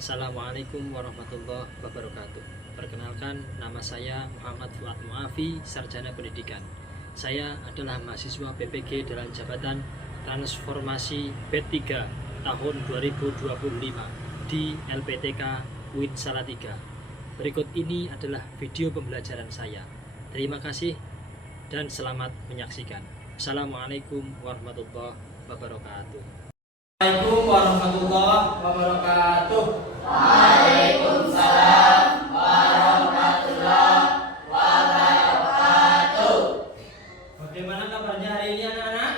Assalamualaikum warahmatullahi wabarakatuh. Perkenalkan, nama saya Muhammad Fuad Muafi, Sarjana Pendidikan. Saya adalah mahasiswa PPG dalam jabatan Transformasi B3 tahun 2025 di LPTK UIN Salatiga. Berikut ini adalah video pembelajaran saya. Terima kasih dan selamat menyaksikan. Assalamualaikum warahmatullahi wabarakatuh. Assalamualaikum warahmatullahi wabarakatuh. Waalaikumsalam warahmatullahi wabarakatuh. Bagaimana kabarnya hari ini anak-anak?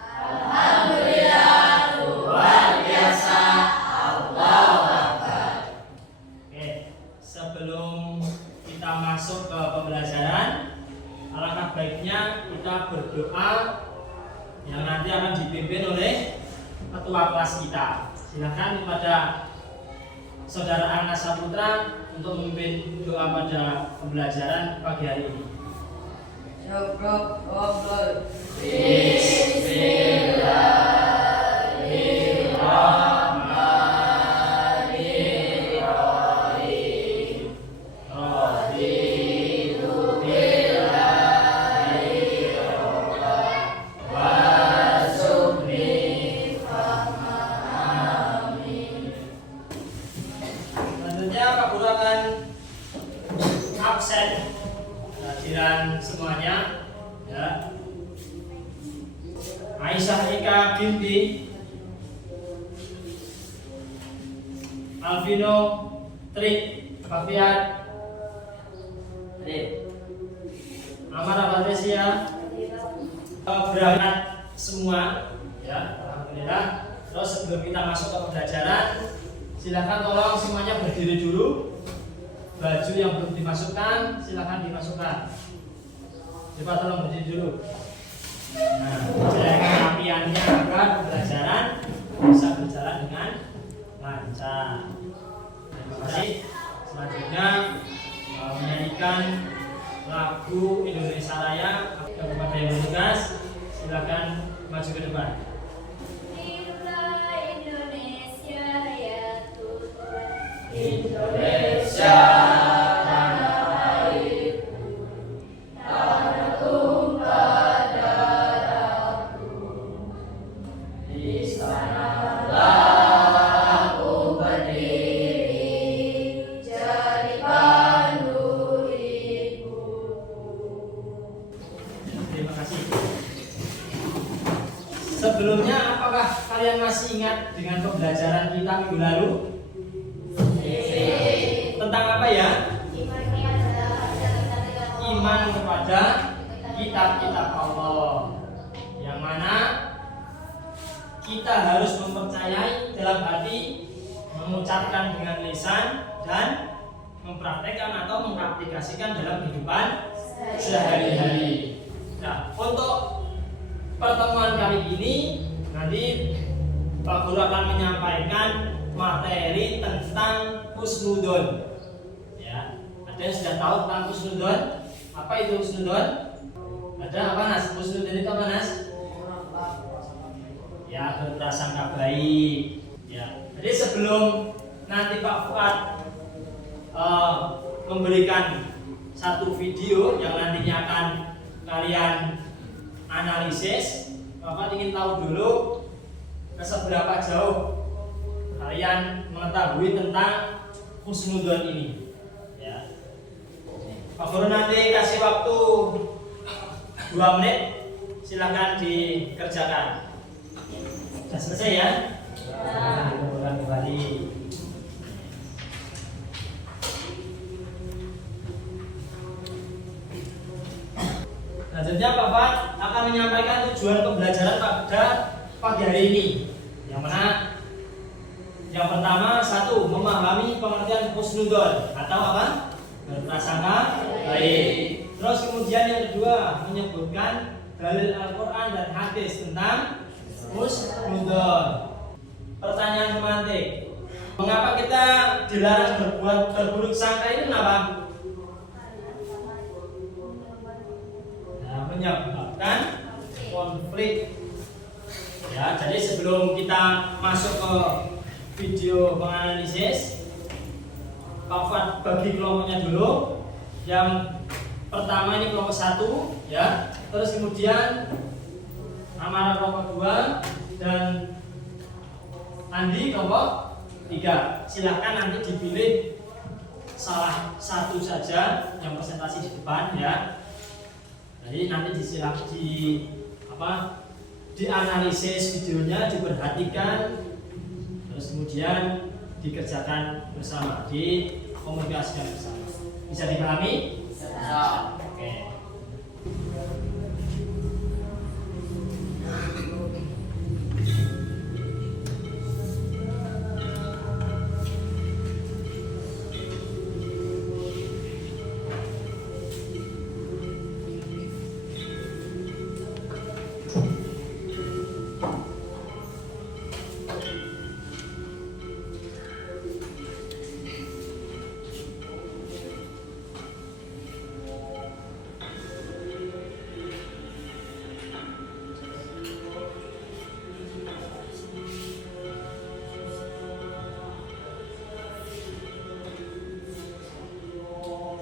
Alhamdulillah luar biasa. Allahu Akbar. Oke, sebelum kita masuk ke pembelajaran, alangkah baiknya kita berdoa yang nanti akan dipimpin oleh ketua kelas kita. Silakan kepada Saudara Ana Saputra untuk memimpin doa pada pembelajaran pagi hari ini. Bismillahirrahmanirrahim. Raditu billahi rabban warzuqni fahma. Amin. Selanjutnya Pak Guru akan absen kehadiran semuanya, ya. Aisyah Ika Binti, Alvino Trik Fafiat, Amara Patricia, berangkat semua, ya. Alhamdulillah. Terus sebelum kita masuk ke pembelajaran, silakan tolong semuanya berdiri dulu. Baju yang belum dimasukkan silakan dimasukkan. Coba tolong berdiri dulu. Nah, jalankan rapiannya agar pembelajaran bisa berjalan dengan lancar. Terima kasih. Selanjutnya menyanyikan lagu Indonesia Raya. Kepada yang bertugas silakan maju ke depan. Indonesia ya Tuhan. Indonesia tanah airku, tanah tumpah darahku. Di sanalah aku berdiri, jadi pandu hidupku. Terima kasih. Sebelumnya, apakah kalian masih ingat dengan pembelajaran kita minggu lalu? Tentang apa ya? Iman kepada kitab-kitab Allah, yang mana kita harus mempercayai dalam hati, mengucapkan dengan lisan, dan mempraktekkan atau mengaplikasikan dalam kehidupan sehari-hari. Nah, untuk pertemuan kali ini nanti Pak Guru akan menyampaikan materi tentang husnudon. Ya, ada yang sudah tahu tentang husnudon? Apa itu husnudon? Ada apa Nas? Husnudon itu apa Nas? Ya, berprasangka baik. Ya, jadi sebelum nanti Pak Fuad memberikan satu video yang nantinya akan kalian analisis, Bapak ingin tahu dulu seberapa jauh kalian mengetahui tentang husnudon ini, ya. Pak Guru nanti kasih waktu 2 menit, silakan dikerjakan. Sudah selesai ya? Ulang kembali. Selanjutnya Bapak akan menyampaikan tujuan pembelajaran pada pagi hari ini, yang mana yang pertama, satu, memahami pengertian husnudon atau apa? Berprasangka baik. Terus kemudian yang kedua, menyebutkan dalil Al-Quran dan hadis tentang husnudon. Pertanyaan pemantik, mengapa kita dilarang berburuk sangka ini kenapa? Nah, menyebabkan konflik. Ya, jadi sebelum kita masuk ke video menganalisis. Pak Fuad bagi kelompoknya dulu. Yang pertama ini kelompok 1 ya. Terus kemudian Amara kelompok 2 dan Andi kelompok 3. Silahkan nanti dipilih salah satu saja yang presentasi di depan ya. Jadi nanti dianalisis videonya, diperhatikan, terus kemudian dikerjakan bersama, dikomunikasikan bersama. Bisa dipahami? Bisa. Oke.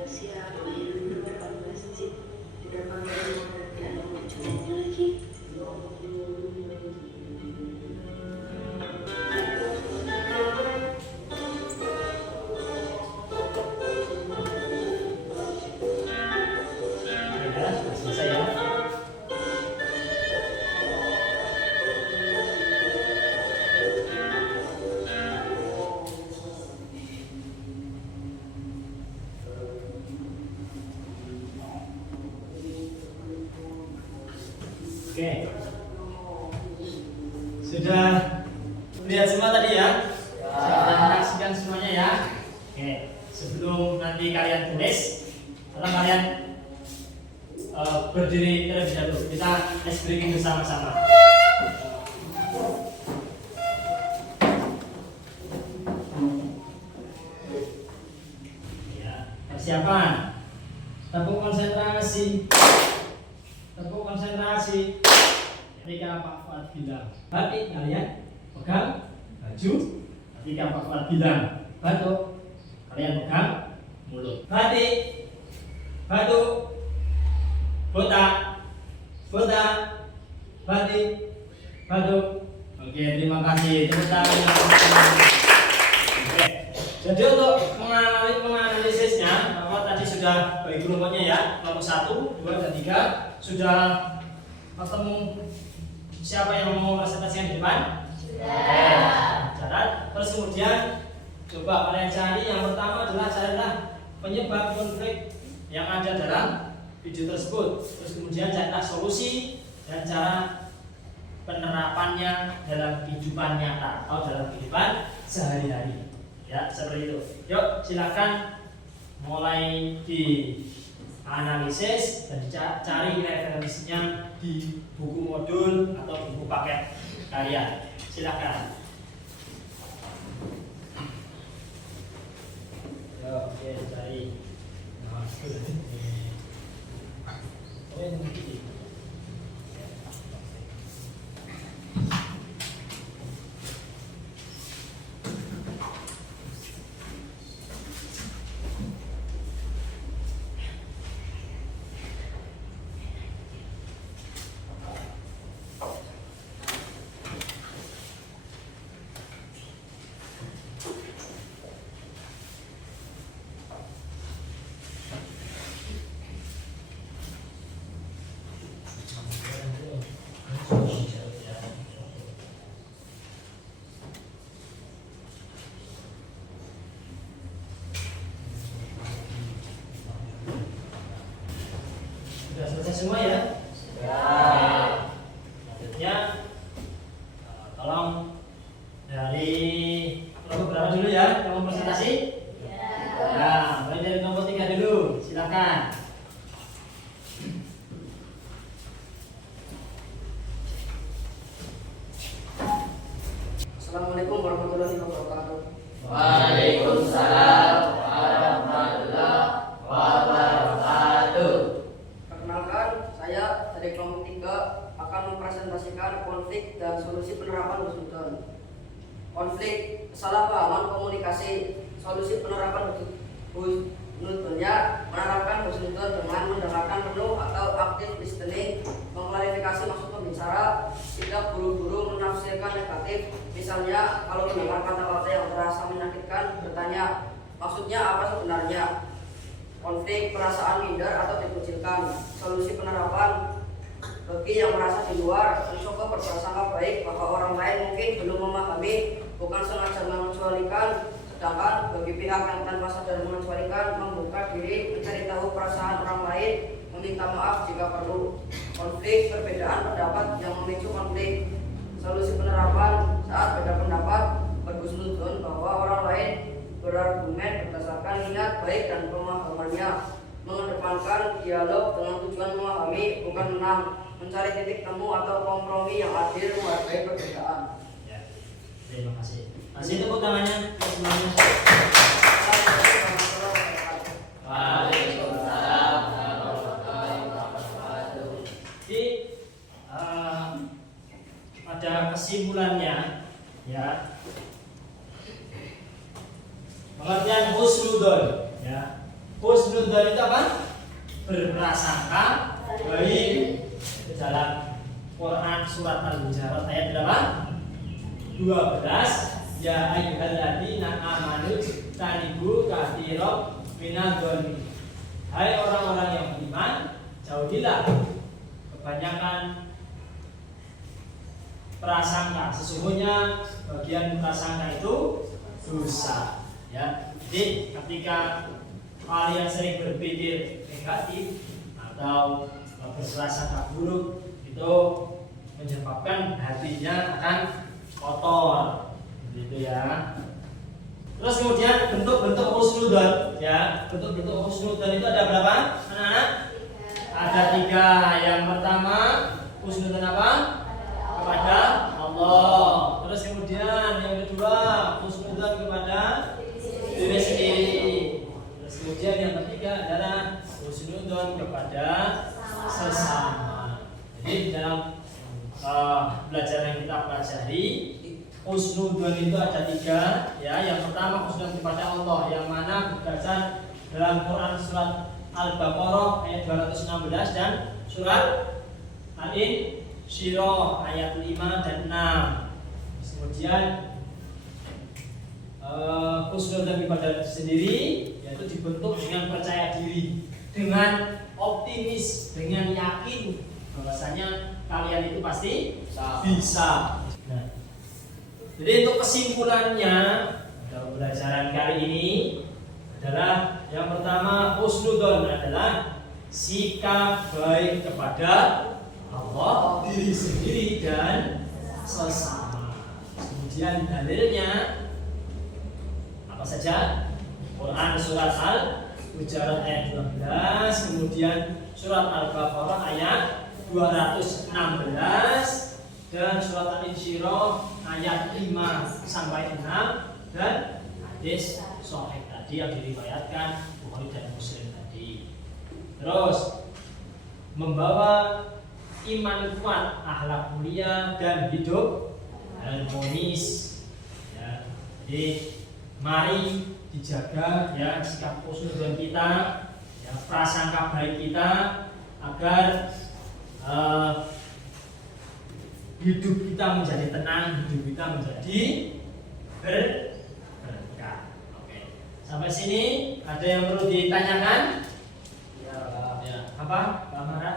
Siapa yang di depan masjid? Di depan rumah ada cucunya lagi. Ya, sudah selesai ya. Oke. Sudah lihat semua tadi ya? Sudah menyaksikan semuanya ya? Oke. Sebelum nanti kalian tulis, atau kalian berdiri terlebih dahulu. Kita ice breaking bersama-sama. Ya, persiapan. Tepuk konsentrasi. Tepuk konsentrasi. Ketika Pak Fuad bilang batik, kalian pegang baju. Ketika Pak Fuad bilang batuk, kalian pegang mulut. Batik, batuk, botak, botak, batik, batuk. Oke, terima kasih. Tepuk tangan. Oke. Jadi untuk menganalisisnya, Bapak tadi sudah bagi kelompoknya ya, kelompok 1, 2, dan 3 sudah ketemu. Siapa yang mau presentasikan di depan? Sudah. Catat. Terus kemudian coba kalian cari, yang pertama adalah carilah penyebab konflik yang ada dalam video tersebut. Terus kemudian carilah solusi dan cara penerapannya dalam kehidupan nyata atau dalam kehidupan sehari-hari. Ya, seperti itu. Yuk, silakan mulai di analisis dan cari referensinya di buku modul atau buku paket kalian. Silakan. Oke, cari. Nah, sudah selesai semua ya? Sudah. Selanjutnya tolong dari kelompok berapa dulu ya? Kelompok presentasi? Ya, mulai dari kelompok 3 dulu. Silakan. Assalamualaikum warahmatullahi wabarakatuh. Waalaikumsalam warahmatullahi wabarakatuh. Perkenalkan, saya dari kelompok 3 akan mempresentasikan konflik dan solusi penerapan Husnudon. Konflik salah komunikasi. Solusi penerapan husnudonnya menerapkan husnudon dengan mendengarkan penuh atau aktif listening, mengklarifikasi maksud pembicara, tidak buru-buru menafsirkan negatif. Misalnya, kalau mendengar kata-kata yang terasa menyakitkan, bertanya, maksudnya apa sebenarnya? Konflik, perasaan minder atau dikucilkan. Solusi penerapan bagi yang merasa di luar, mencoba berprasangka baik bahwa orang lain mungkin belum memahami, bukan sengaja mengecualikan. Sedangkan bagi pihak yang tanpa sadar mengecualikan, membuka diri, mencari tahu perasaan orang lain, meminta maaf jika perlu. Konflik, perbedaan pendapat yang memicu konflik. Solusi penerapan saat beda pendapat, berhusnudon bahwa orang lain berargumen berdasarkan niat baik dan pemahamannya, mengedepankan dialog dengan tujuan memahami bukan menang, mencari titik temu atau kompromi yang adil, menghargai perbedaan. Ya, terima kasih. Kasih tepuk tangannya semuanya. Waalaikumsalam warahmatullahi wabarakatuh. Jadi pada kesimpulannya, ya, pengertian husnudon, ya, husnudon itu apa? Berprasangka baik. Dalam Quran surat Al-Hujurat ayat berapa? 12. Ya ayyuhalladzina amanu tanibu katsiran minadh-dhonni. Hai orang-orang yang beriman, jauhilah kebanyakan prasangka. Sesungguhnya bagian prasangka itu dosa. Ya. Jadi ketika kalian sering berpikir negatif atau berprasangka buruk, itu menyebabkan hatinya akan kotor, gitu ya. Terus kemudian bentuk-bentuk husnudon, ya, bentuk-bentuk husnudon itu ada berapa, anak-anak? Ada 3. Yang pertama, husnudon apa? Kepada Allah. Terus kemudian yang kedua, husnudon kepada diri sendiri. Terus kemudian yang ketiga adalah husnudon kepada sesama. Jadi dalam belajar yang kita pelajari, husnudon itu ada 3, ya. Yang pertama husnudon kepada Allah, yang mana berdasar dalam Quran surat Al-Baqarah ayat 216 dan surat Al-Insyirah ayat 5 dan 6. Kemudian husnudon kepada sendiri yaitu dibentuk dengan percaya diri, dengan optimis, dengan yakin bahwasanya kalian itu pasti bisa. Nah, jadi untuk kesimpulannya dalam pembelajaran kali ini adalah yang pertama, husnudon adalah sikap baik kepada Allah, diri sendiri dan sesama. Kemudian dalilnya apa saja? Quran surat Al-Hujurat ayat 12, kemudian surat Al-Baqarah ayat 216 dan surat Al-Insyirah ayat 5 sampai 6 dan hadis sahih tadi yang diriwayatkan Bukhari dan Muslim tadi. Terus membawa iman kuat, akhlak mulia dan hidup harmonis. Ya. Jadi mari dijaga, ya, sikap husnudon kita, ya, prasangka baik kita agar hidup kita menjadi tenang, hidup kita menjadi berkah. Oke. Sampai sini ada yang perlu ditanyakan? Ya. Apa, Pak Mara?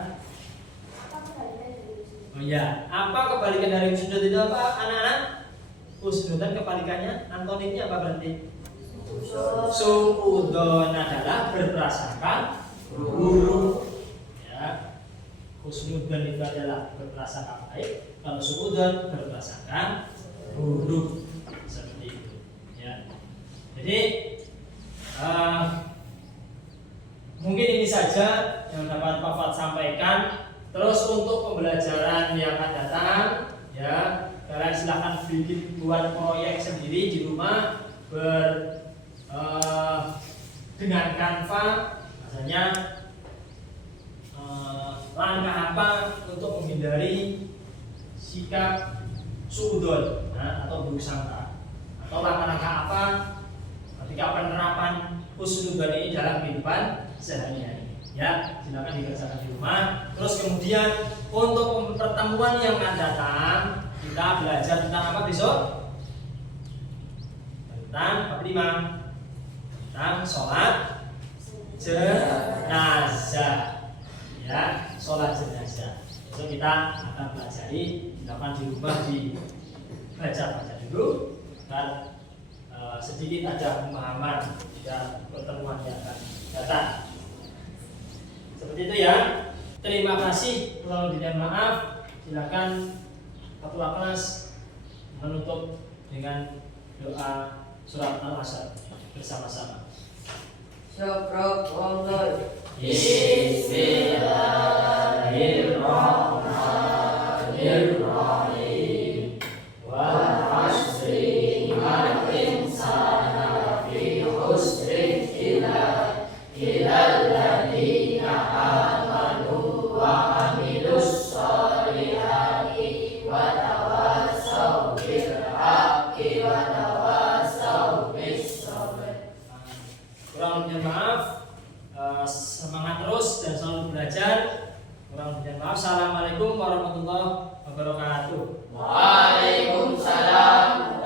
Oh ya, apa kebalikan dari husnudon itu apa, anak-anak? Husnudon kebalikannya, antonimnya apa berarti? Suudon adalah berprasangka buruk. Ya. Husnudon itu adalah berprasangka baik, kalau suudon berprasangka buruk, seperti itu. Ya. Jadi mungkin ini saja yang dapat Pak Fat sampaikan. Terus untuk pembelajaran yang akan datang, ya, kalian silahkan buat proyek sendiri di rumah dengan Canva, misalnya langkah apa untuk menghindari sikap suudon, atau buruk sangka, atau langkah-langkah apa ketika penerapan husnudzon ini dalam kehidupan sehari-hari. Ya, silakan dikerjakan di rumah. Terus kemudian untuk pertemuan yang akan datang, kita belajar tentang apa besok? Tentang bab 5. Tentang sholat jenazah. Ya, sholat jenazah. Besok kita akan pelajari, silakan di rumah dibaca dulu dan sedikit ada pemahaman dan pertemuan yang akan datang. Seperti itu ya. Terima kasih. Kurang lebihnya maaf. Silakan ketua kelas menutup dengan doa surat Al-Asr bersama-sama. Bismillahirrahmanirrahim. Wal 'ashri innal insana lafi khusrin illal ladzina amanu wa amilus sholihati wa tawassaw bil haqqi wa tawassaw bis sabr. Kurang lebihnya maaf. Semangat terus dan selalu belajar. Kurang lebihnya maaf. Assalamualaikum warahmatullahi wabarakatuh. Waalaikumsalam